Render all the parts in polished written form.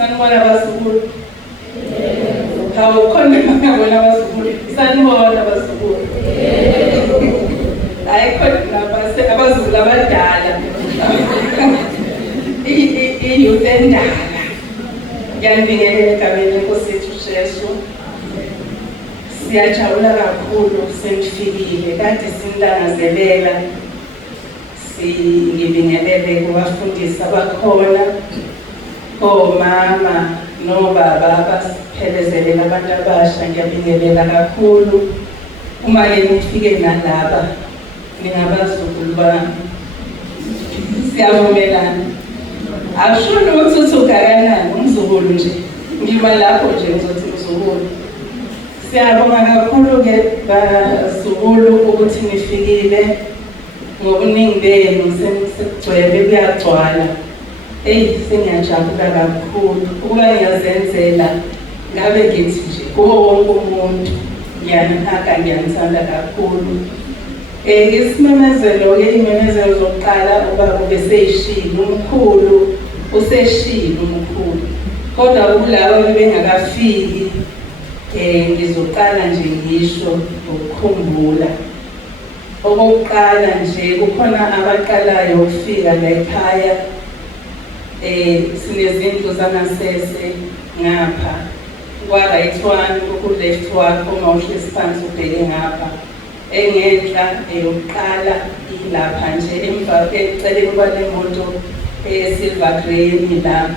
sanibona abazukulu. Khona ngiyabona abazukulu. Sanibona abazukulu. Hayi khona abazukulu abadala. Iyouth endala. Ngiyanibingelela egameni leNkosi yethu uJesu. Siyajabula kakhulu senifikile kade sinilangazelela. Ngibingelele kubafundisi abakhona, omama nobaba abaphelezelela abantu abasha. Ngiyabingelela kakhulu uma-ke nifike nalaba ningabazukulu bami. Siyavumelana. Akushoni ukuthi uthugakanani umzukulu nje. Ngima lapho nje ngizothi umzukulu. Siyabonga kakhulu-ke bazukulu ukuthi nifikile. Ngobuningi benu sekugcwele kuyagcwala. Sengiyajabula kakhulu ukuba ngiyazenzela ngabe ngithi nje kuwo wonke umuntu ngiyanaka ngiyanithanda kakhulu. Isimemezelo-ke imemezelo zokuqala ubaba ubeseyishilo umkhulu useshilo umkhulu. Kodwa kulaba bengakafiki ngizoqala nje ngisho ukukhumbula. Okokuqala nje kukhona abaqalayo ukufika la ekhaya. Sinezindlu zangasese ngapha kwa-right one ku-left wakho uma uhlezi phansi ubheke ngapha. Engenhla eyokuqala ilapha nje emva eceleni kwale moto esilver grey la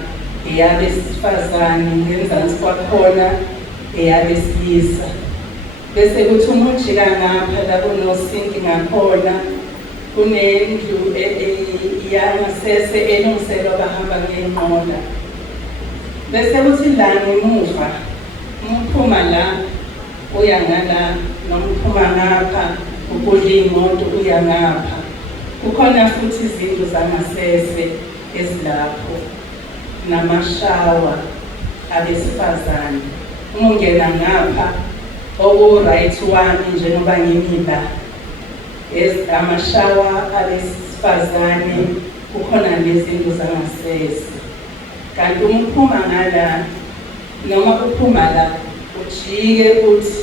eyabesifazane ngenzansi kwakhona eyabesilisa. Bese kuthi uma ujika ngapha la kunosinki ngakhona kunendlu yangasese elungiselwa abahamba ngey'nqola. Bese kuthi la ngemuva uphuma la uya ngala noma uphuma ngapha ukudla iy'moto uya ngapha. Kukhona futhi izindlu zangasese ezilapho namashawa abesifazane. Uma ungena ngapha oku-right wami njengoba ngimi la amashawa abesifazane kukhona nezindlu zangasese. Kanti uma uphuma ngala noma uphuma la ujike uthi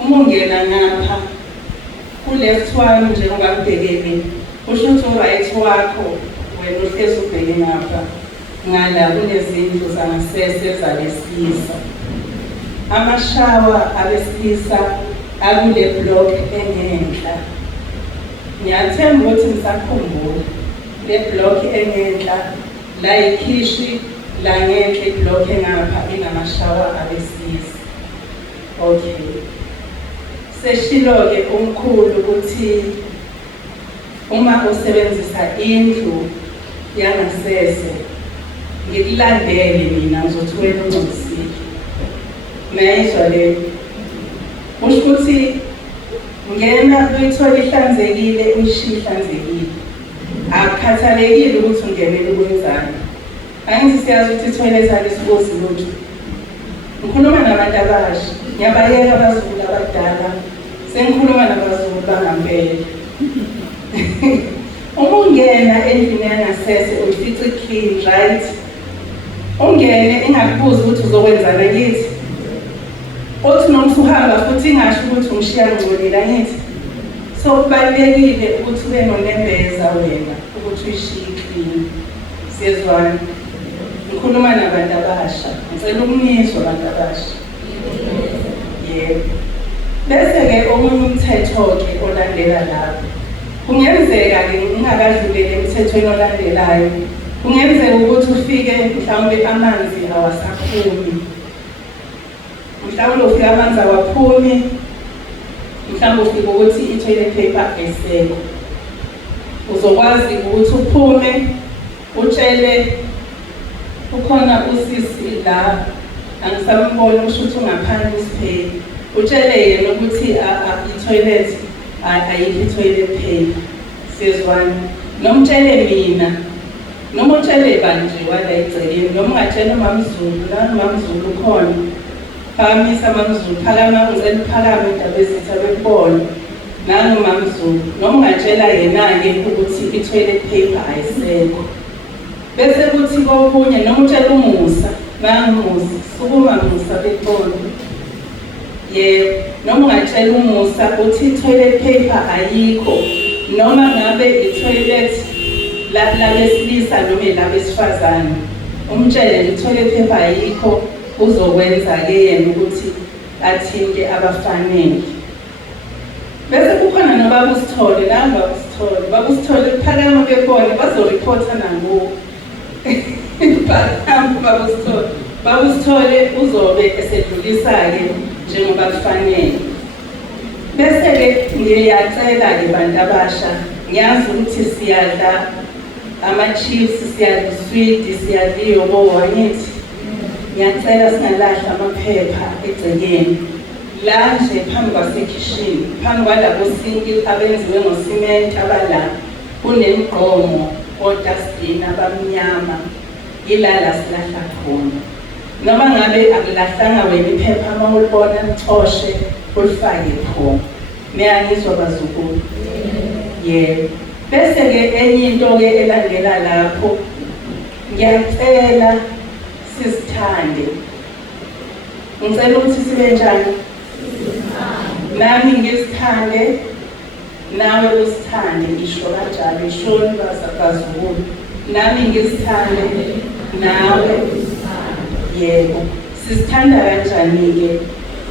uma ungena ngapha ku-left wami njengoba ngibhekene kusho ukuthi u-right wakho wena uhlezi ubheke ngapha ngala kunezindlu zangasese zabesilisa. Amashawa abesilisa akule block engenhla. Ngiyathemba ukuthi ngisakhumbula le block engenhla la ikhishi la ngenhla iblock engapha inamashawa abesilisa. Okay. Seshilo-ke umkhulu ukuthi uma usebenzisa indlu yangasese ngikulandele mina ngizothi wena uncusile. Mezwa le usho ukuthi ngena uyithola ihlanzekile uyishiya ihlanzekile. Akukhathalekile ukuthi ungenele ukwenzani. Angithi siyazi ukuthi ithoyilethi alisibuzi lutho. Ngikhuluma nabantu abasha, ngiyabayeka abazukulu abadala, sengikhuluma nabazukulu bangampela. Uma ungena endlini yangasese uyifica clean, right? Ungene ingakubuzi ukuthi uzokwenzana kithi. Othi noma usuhamba futhi ingasho ukuthi ungishiya ngcolile angithi. So kubalulekile ukuthi ube nonembeza wena ukuthi uyishiye clean. Siyezwana. Ngikhuluma nabantu abasha, ngicela ukunizwa abantu abasha. Yebo. Bese-ke omunye umthetho-ke olandela lapho. Kungenzeka-ke ngingakadluleli emthethweni olandelayo. Kungenzeka ukuthi ufike mhlawumbe amanzi awasaphumi. Mhlawumbe ufike amanzi awaphumi. Mhlawumbe ufike ukuthi i-toilet paper ayisekho. Uzokwazi ukuthi uphume utshele ukhona usisi la angisambona usho ukuthi ungaphandle isipheli. Utshele yena ukuthi i-toilet ayikho i-toilet paper. Siyezwana. Noma utshele mina noma utshele banje wala egceleni noma ungatshela uMamZulu la uMamZulu khona. Phakamisa uMamZulu phakama ngicela uphakame indaba ezitha bekubona nangu uMamZulu noma ungatshela yena-ke ukuthi i-toilet paper ayisekho. Bese kuthi kokunye noma utshela uMusa bangimusa sukuma musa beqolo yebo noma ungatshela umusa uthi toilet paper ayikho noma ngabe i-toilet labesilisa noma labesifazane umtshele i-toilet paper ayikho uzokwenza-ke yena ukuthi athinte abafanele. Bese kukhona nobaba uSithole, nabo baba uSithole kuphakama bebona bazoriphotha nangoku. Baba uSithole uzobe esedlulisa-ke njengoba kufanele. Bese-ke ngiyacela-ke bantu abasha, ngiyazi ukuthi siyadla ama-chips, siyadla iswidi, siyadla iyobowa ngithi. Ngiyacela singalahla amaphepha egcekeni. La nje phambi kwasekhishini, phambi kwalabo sinki abenziwe ngosimenti abala kunemigqomo odustbin abamnyama, ilala silahla khona. Noma ngabe akulahlanga wena iphepha uma ulibona licoshe ulifake khona. Miyangizwa bazukulu? Yebo. Bese-ke enye into-ke elandela lapho, ngiyacela sizithande. Ngicela ukuthi sibe njani? Nami ngizithande, nawe usithande, ngisho kanjalo, ishoni bazukulu. Nami ngizithande, nawe yebo. Sizithanda kanjani-ke?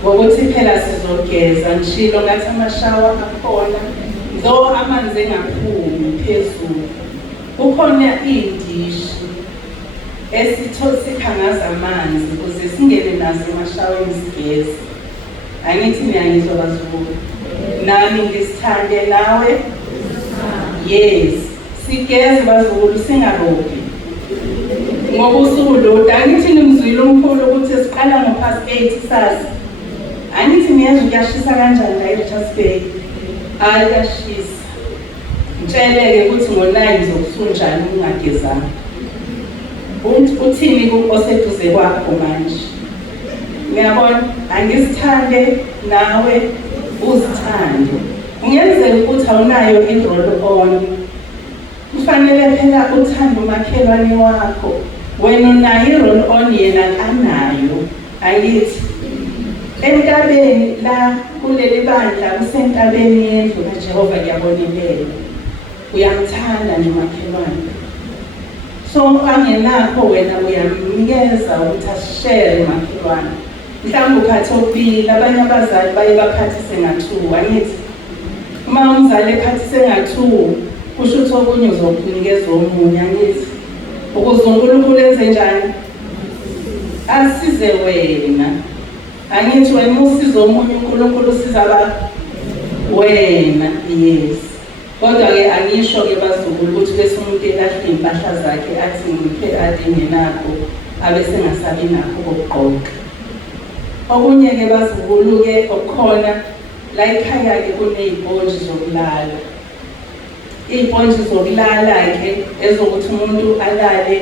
Ngokuthi phela sizogeza, ngishilo ngathi amashawa akhona, though amanzi engaphumi phezulu. Kukhona iy'ndishi sikhangaza amanzi ukuze singene nazo emashaweni sigeze. Angithi niyangizwa bazukulu? Nami ngisithande, nawe? Yes. Sigeze bazukulu singarobhi. Ngoba usuku lolu angithi nimzwile umkhulu ukuthi siqala ngo-8:30 kusasa. Angithi niyezwa kuyashisa kanjani la eRichards Bay? Ayashisa. Ngitshele-ke ukuthi ngo-9 zokusunjani ungagezanga. Uthini oseduze kwakho manje? Ngiyabona, angisithande, nawe uzithande. Ungenzeka ukuthi awunayo i-roll on. Kufanele phela uthande umakhelwane wakho. Wena unayo i-roll on, yena anayo. Angithi entabeni la kuleli bandla kusentabeni yendlu kaJehova kuyabonelela. Uyamthanda nje umakhelwane. So angenakho wena uyamnikeza ukuthi ashare makhelwane. Mhlawumbe uphathe okubili, abanye abazali baye baphathise nga-2. Angithi uma umzali ephathise nga-2 kusho ukuthi okunye uzokunikeza omunye. Angithi ukuze uNkulunkulu enze njani? Asize wena. Angithi wena usize omunye uNkulunkulu usiza wena. Yes. Kodwa-ke angisho-ke bazukulu ukuthi bese umuntu elahle iy'mpahla zakhe athi ngiphe ade ngenakho abese ngasabi nakho kokugqoka. Okunye-ke bazukulu-ke okukhona la ekhaya-ke kuney'ponji zokulala. Iy'ponji zokulala-ke ezokuthi umuntu alale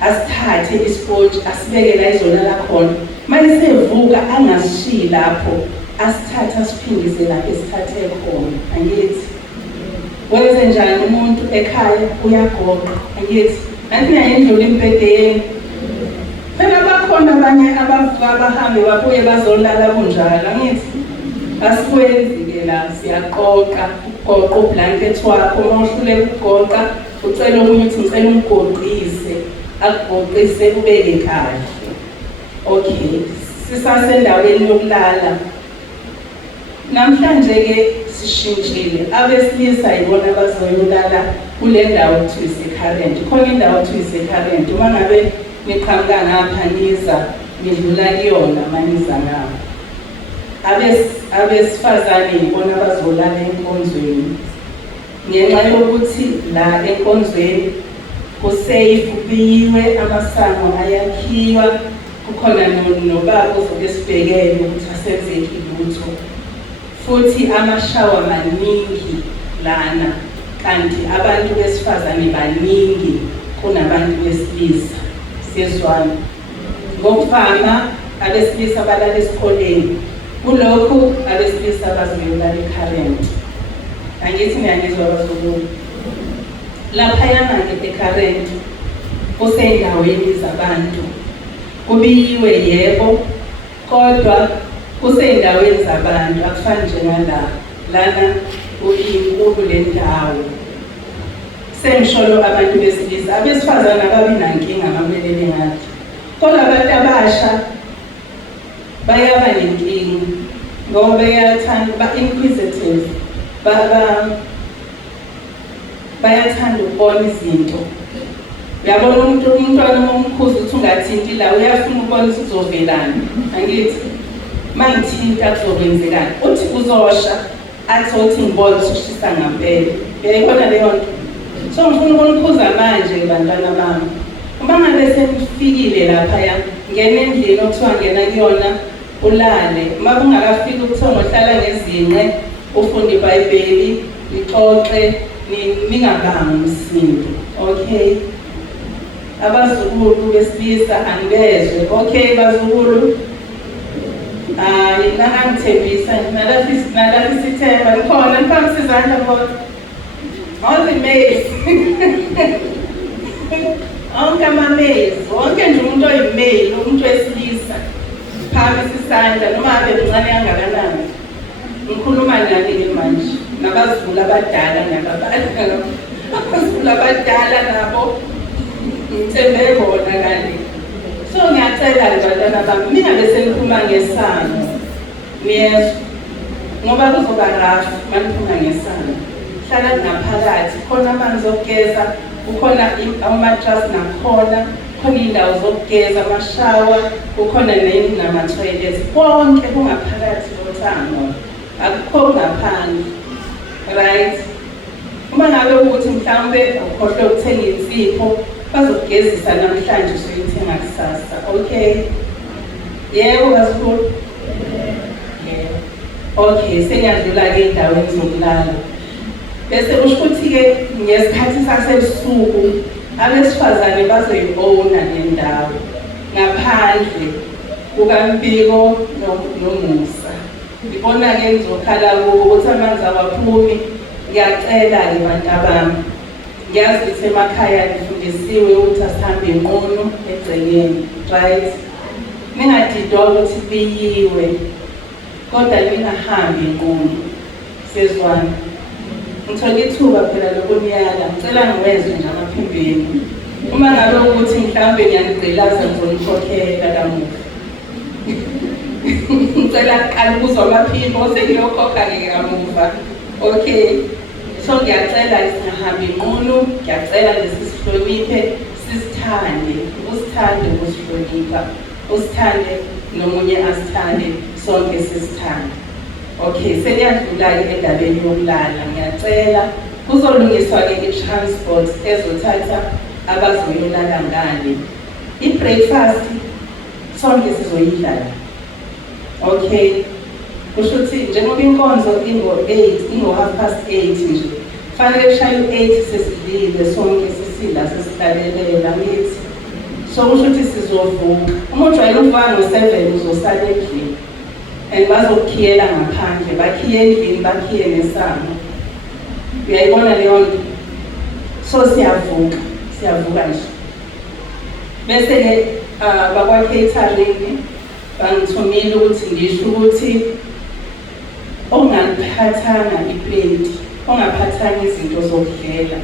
asithathe isponji asibeke la izolala khona. Uma esevuka angasishiyi lapho, asithathe asiphindise lapho esithathe khona. Angithi wenze njani umuntu ekhaya uyagoqa? Angithi nathi niyayendlula embhedeni. Phela bakhona abanye abavuka abahambe babuye bazolala kunjalo. Angithi asikwenzi-ke la, siyaqoqa, ugoqa ublanket wakho. Uma uhluleka ukugoqa ucela omunye ukuthi ngicela umgoqise, akugoqise ubeke kahle. Okay, sisasendaweni yokulala. Namhlanje-ke sishintshile, abesilisa yibona abazoyolala kule ndawo kuthiwa ise-current. Khona indawo kuthiwa ise-current, uma ngabe niqhamuka ngapha niza nidlula kuyona maniza ngapha. Abesifazane yibona abazolala enkonzweni. Ngenxa yokuthi la enkonzweni kusafe, kubiyiwe, amasango ayakhiwa, kukhona nobaba ozobe esibhekele ukuthi asenzeki lutho. Futhi amashawa maningi lana, kanti abantu besifazane baningi kunabantu besilisa. Siyezwana? Ngokuvama abesilisa balala esikoleni, kulokhu abesilisa bazoyolala e-current. Angithi niyangizwa bazukulu? Laphayana-ke e-current kusey'ndaweni zabantu. kubiyiwe yebo, kodwa kusey'ndaweni zabantu akufani njengala lana inkulu le ndawo. Sengisholo abantu besilisa, abesifazane ababi nankinga ngamelele ngathi. Kodwa abantu abasha bayaba nenkinga ngoba bayathanda ba-inquisitive, bayathanda ukubona izinto. Uyabona umntwana omkhuzi uthi ungathinti la, uyafuna ukubona ukuthi uzovelani. Angithi mangithinta kuzokwenzekani, uthi uzosha athi othi ngibona ukushisa ngampela. Uyayibona leyo nto? So ngifuna ukukhuza manje bantwana bami. Uma ngabe senifikile laphaya, ngena endlini okuthiwa ngena kuyona ulale. Uma kungakafiki ukuthiwa ngohlala ngezinqe, ufunde iBhayibheli, lixoxe, ningabanga umsindo. Okay? Abazukulu besilisa angibezwe. Okay bazukulu? Nangangithembisa nalafi isithemba likhona niphakamise izandla bona. All the males. Onke ama-males, wonke nje umuntu oyi-male, umuntu wesilisa, phakamisa isandla noma abe mncane kangakanani. Ngikhuluma nani-ke manje, nabazukulu abadala abazukulu abadala nabo ngithembe bona kanti. So ngiyacela bantwana bami, ningabe senikhuluma ngesando, niyezwa, ngoba kuzoba rafu uma nikhuluma ngesando. Hlala ngaphakathi, khona amanzi okugeza, kukhona amatrasi nakhona, khona iy'ndawo zokugeza, amashawa, kukhona nama-toilet, konke kungaphakathi kothango, akukho ngaphandle. Right? Uma ngabe ukuthi mhlawumbe ukhohlwe ukuthenga insipho, bazokugezisa namhlanje usoyithenga kusasa. Okay? Yebo bazukulu? Yebo. Okay, sengiyadlula-ke ey'ndaweni zokulala. Bese kusho ukuthi-ke ngesikhathi sasebusuku abesifazane bazoyi-owna le ndawo ngaphandle kukaMbiko noMusa. Ngibona-ke ngizokhala kubo ukuthi amanzi awaphumi. Ngiyacela-ke bantabami, ngiyazi ukuthi emakhaya nifundisiwe ukuthi asihambe inqunu egcekeni, right? Ningadidwa ukuthi biyiwe, kodwa ningahambi inqunu. Siyezwana? Ngithola ithuba phela lokuniyala, ngicela ngiwezwe nje amaphimbeni. Uma ngabe ukuthi mhlawumbe ngiyanigqilaza ngizonikhokhela kamuva. Ngicela kuqala ukuzwa amaphimbo sengiyokhokha-ke kamuva. Okay? So ngiyacela singahambi inqunu, ngiyacela nje sisihloniphe, sisithande, usithande ukusihlonipha, usithande nomunye asithande, sonke sisithande. Okay, seniyadlula-ke endabeni yokulala. Ngiyacela kuzolungiswa-ke i-transport ezothatha abazoyolala ngale. I-breakfast sonke sizoyidlala. Okay, kusho ukuthi njengoba inkonzo ingo-8, ingo-8:30 nje, kufanele kushaye u-8 sesidlile sonke sisila sesihlalele angithi. So kusho ukuthi sizovuka. Uma ujwayele ukuvuka ngo-7 uzosala endlini. And bazokhiyela ngaphandle, bakhiye endlini, bakhiye nesango. Uyayibona leyo nto? So siyavuka nje. Bese-ke bakwa-catering bangithumile ukuthi ngisho ukuthi ongaphathanga iplate, ongaphathanga izinto zokudlela,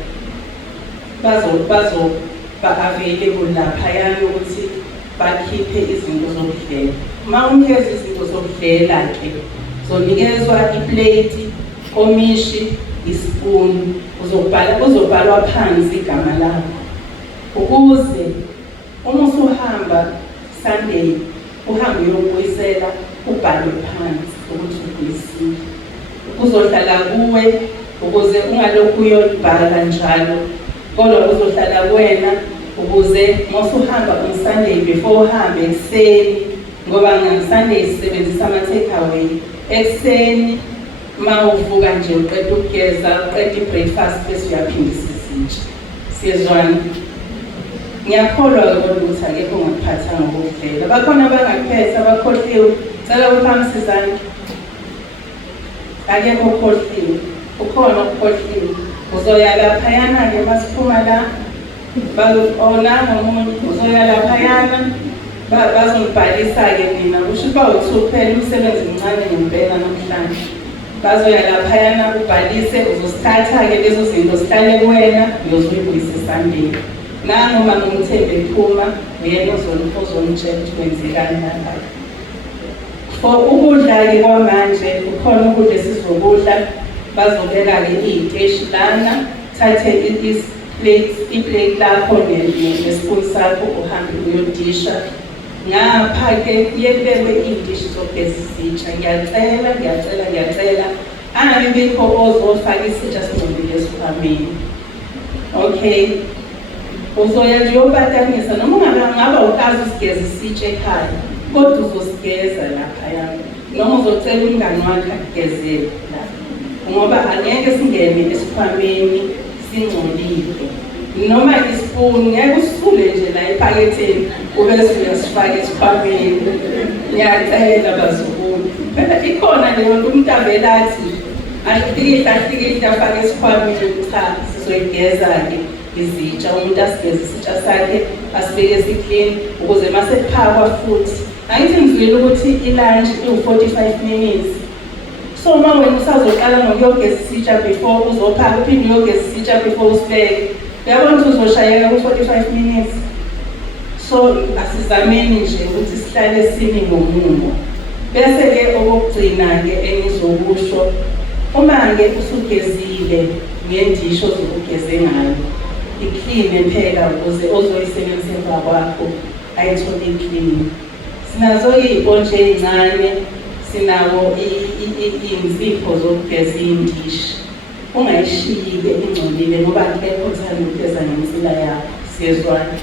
ba-available laphayana ukuthi bakhiphe izinto zokudlela. Uma unikeza izinto zokudlela-ke, zonikezwa iplate, komishi, ispoon, uzobhalwa phansi igama lakho. Ukuze uma usuhamba Sunday, uhambe uyobuyisela, ubhalwe phansi ukuthi ubuyisile. Kuzohlala kuwe ukuze ungalokhu uyolibhala njalo, kodwa kuzohlala kuwena ukuze masuhamba on Sunday before uhambe ekuseni, ngoba ngeSunday sisebenzisa ama-takeaway. Ekuseni uma uvuka nje uqeda ukugeza, uqeda i-breakfast bese uyaphindisa izintsha. Siyezwana? Ngiyakholwa ukuthi akekho ongakuphathanga ngokudlela. Bakhona abangakuphetha, abakhohliwe, cela uphakamisa izandla. Akekho okhohliwe, ukhona okukhohliwe. Uzoya laphayana-ke masiphuma la, ona ngomunye, uzoya laphayana, bazongibhalisa-ke mina kusho ukuthi bawu-2 kuphela umsebenzi mncane ngempela namhlanje. Bazoya laphayana ubhalise uzosithatha-ke lezo zinto zihlale kuwena uyozoyibuyisa esandleni. Nanoma ngumthembe ephuma uyena ozongitshela ukuthi kwenzekani nalapho. For ukudla-ke kwamanje kukhona ukudla esizokudla bazobeka-ke iy'teshi lana thathe i-plate lakho nesipuni sakho uhambe uyodisha. Ngapha-ke kuyekubekwe iy'dishi zokugeza izitsha. Ngiyacela angabi bikho ozofaka isitsha singcolile esikhwameni. Okay, uzoya nje uyopatanisa noma ngaba ukazi usigeza isitsha ekhaya kodwa uzosigeza laphaya noma uzocela umngani wakhe akugezele la ngoba angeke singene esikhwameni singcolile. Noma isipuni ngeke usule nje la ephaketheni ubese uyasifaka esikhwameni. Ngiyacela bazukulu, phela ikhona leyo nto umuntu avela athi ahlikihla afake esikhwameni. Cha, sizoyigeza-ke izitsha, umuntu asigeze isitsha sakhe asibeke si-clean ukuze mase kuphakwa futhi. Angithi ngizwile ukuthi i-lunch iwu-45 minutes. So uma wena usazoqala ngokuyogeza isitsha before uzophaka uphinde uyogeza isitsha before usibeke, uyabona ukuthi uzoshayeka ku-45 minutes. So asizameni nje ukuthi sihlale simi ngomumo. Bese-ke okugcina-ke engizokusho, uma-ke usugezile ngendisho ozokugeze ngayo i-clean phela ukuze ozoyisebenzisa emva kwakho ayithole i-clean. Sinazo iy'pontshe ey'ncane, sinawo iy'nzipho zokugeza iy'ndishi. Ungayishiyi-ke ingcolile ngoba akekho othanda ukugeza ngensila yakho, siyezwana.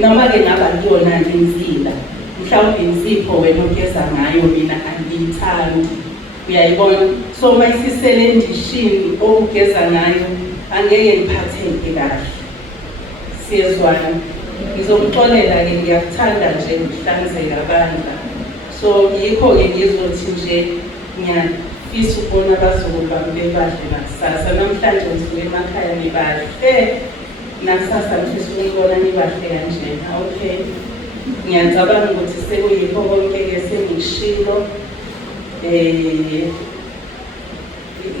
Noma-ke ngaba kuyona-ke insila, mhlawumbe insipho wena ogeza ngayo mina angiyithandi, uyayibona. So mayisisele endishini okugeza ngayo angeke ngiphatheke kahle, siyezwana. Ngizokuxolela-ke ngiyakuthanda nje ukuhlanzeka bandla. So yikho-ke ngizothi nje ngiyafisa ukubona abazukulu bami bebahle nakusasa. Namhlanje ngisuke emakhaya nibahle, nakusasa ngifisa ukunibona nibahle kanjena. Okay, ngiyacabanga ukuthi sekuyikho konke-ke sengikushilo.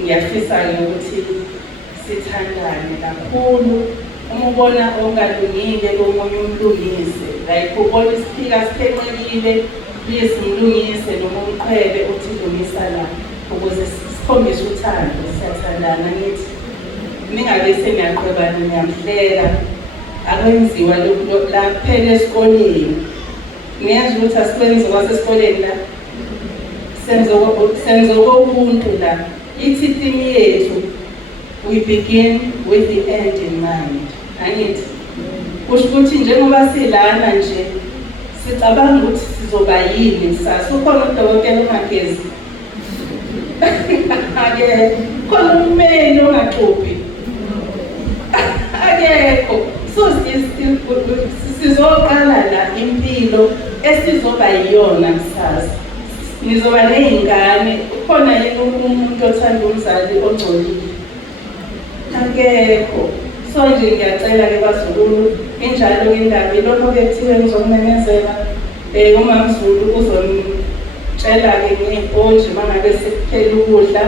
Ngiyafisa-ke ukuthi sithandane kakhulu. Uma ubona ongalungile komunye umlungise, like ubona isiphika siphenqekile, please mlungise noma umqhwebe uthi lungisa la ukuze sikhombise uthando, siyathandana. Ngithi ningabe seniyaqwebana niyamhleka, akwenziwa lokhu la kuphela esikoleni. Niyazi ukuthi asikwenzi kwasesikoleni la, senza ubuntu la. Ithi theme yethu, we begin with the end in mind. Angithi kusho ukuthi njengoba silana nje sicabanga ukuthi sizoba yini kusasa. Ukhona udokotela ongagezi, akekho. Khona ummeli ongaxubhi, akekho. So sizoqala la impilo esizoba yiyona kusasa. Nizoba ney'ngane. Ukhona yini umuntu othanda umzali ongcolile? Akekho. So nje ngiyacela-ke bazukulu, injalo indaba ilokho-ke kuthiwe ngizokumemezela. UMamZulu uzonitshela-ke ngey'mponji uma ngabe sekuphela ukudla.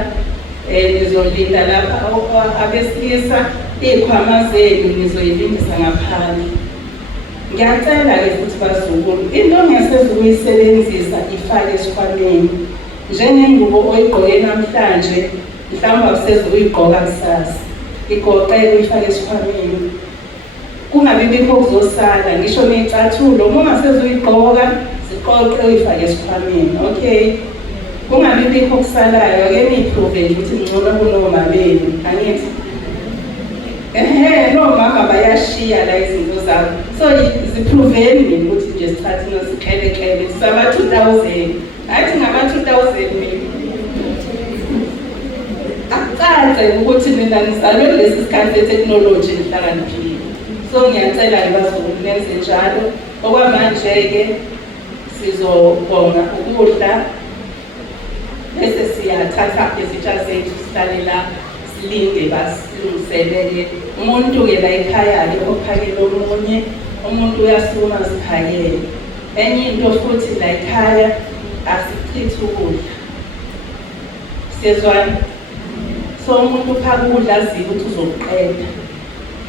Nizolinda lapha abesilisa iy'khwama zenu nizoyilindisa ngaphandle. Ngiyacela-ke futhi bazukulu, into ongaseze ukuyisebenzisa ifake esikhwameni. Njengengubo oyigqoke namhlanje mhlawumbe awuseze uyigqoka kusasa, igoqele uyifake esikhwameni. Kungabi bikho okuzosala, ngisho ney'cathulo uma ungaseze uyigqoka ziqoqe uyifake esikhwameni. Okay, kungabi bikho okusalayo. Ake niyiphuve nje ukuthi ngcono kunoma benu. Angithi nomama bayashiya la izinto zabo. So ziphuveni mina ukuthi nje sithathe nosikleklele sisama-2000, hathi ngama-2000 mina. Akucace ukuthi mina ngizalwe kulesi sikhathi seteknoloji nihlakaniphile. So ngiyacela-ke bazukulu nenze njalo. Okwamanje-ke sizobonga ukudla bese siyathatha izitsha zethu sihlale la silinde basilungiselele. Umuntu-ke la ekhaya-ke ophakela omunye, umuntu uyasuma ziphakele. Enye into futhi la ekhaya asichithi ukudla. Siyezwana? So umuntu uphaka ukudla aziyo ukuthi uzokuqeda.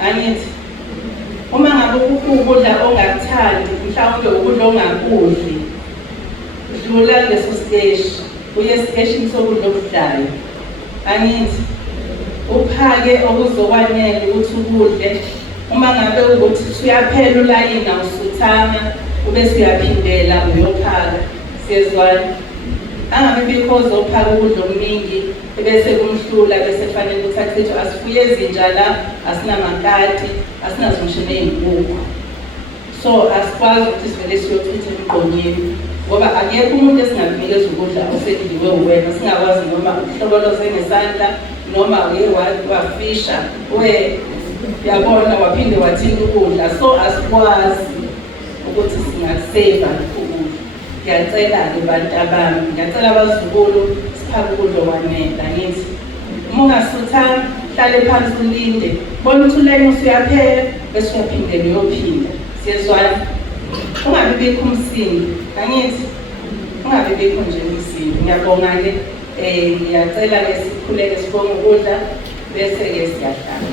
Angithi uma ngabe ukudla ongakuthandi mhlawumbe ukudla ongakudli udlula kuleso siteshi uye esiteshini sokudla okudlayo. Angithi uphake okuzokwanela ukuthi ukudle. Uma ngabe ukuthi uyaphela ulayini awusuthanga ubese uyaphindela uyophaka. Siyezwana? Angabe because ophaka ukudla okuningi bese kumhlula bese kufanele ukuthi achithi asifuye ezinja la, asinamakati, asinazo ngisho ney'nkukhu. So asikwazi ukuthi sivele siyochitha emgqonyeni ngoba akekho umuntu esingakunikeza ukudla osekudliwe uwena, singakwazi noma ukuhlokoloze ngesandla noma uye wafisha yabona waphinde wathinta ukudla. So asikwazi ukuthi singakuseva ukudla. Ngiyacela-ke bantu abami, ngiyacela abazukulu siphake ukudla okwanele. Angithi uma ungasuthanga hlale phansi ulinde, bona ukuthi ulayini usuyaphela bese uyaphindela uyophinda. Siyezwana? Ungabi bikho umsindo. Angithi ungabi bikho nje umsindo. Ngiyabonga-ke, ngiyacela-ke sikhuleke sibonge ukudla bese-ke siyahlala.